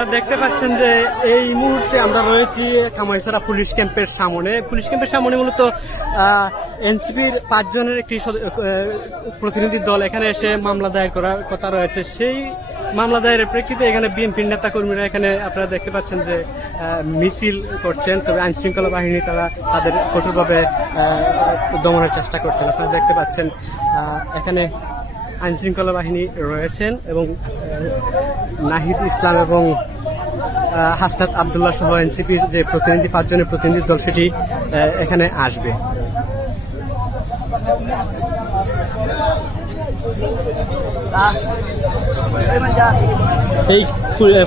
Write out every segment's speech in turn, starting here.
আপনারা দেখতে পাচ্ছেন যে এই মুহূর্তে আমরা রয়েছি কামাইছড়া পুলিশ ক্যাম্পের সামনে। পুলিশ ক্যাম্পের সামনে মূলত এনসিপির 5 জনের একটি প্রতিনিধি দল এখানে এসে মামলা দায়ের করার কথা রয়েছে। সেই মামলা দায়েরের প্রেক্ষিতে এখানে বিএনপির নেতা কর্মীরা এখানে আপনারা দেখতে পাচ্ছেন যে মিছিল করছেন। তবে আইন শৃঙ্খলা বাহিনী তাদের কঠোরভাবে দমনের চেষ্টা করছেন। আপনারা দেখতে পাচ্ছেন এখানে আইন শৃঙ্খলা বাহিনী রয়েছেন এবং নাহিদ ইসলাম এবং হাসনাত আবদুল্লাহ সহ এনসিপির যে প্রতিনিধি 5 জনের প্রতিনিধি দল সেটি এখানে আসবে। এই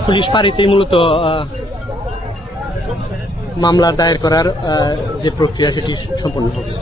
পুলিশ ফাঁড়িতেই মূলত মামলা দায়ের করার যে প্রক্রিয়া সেটি সম্পন্ন হবে।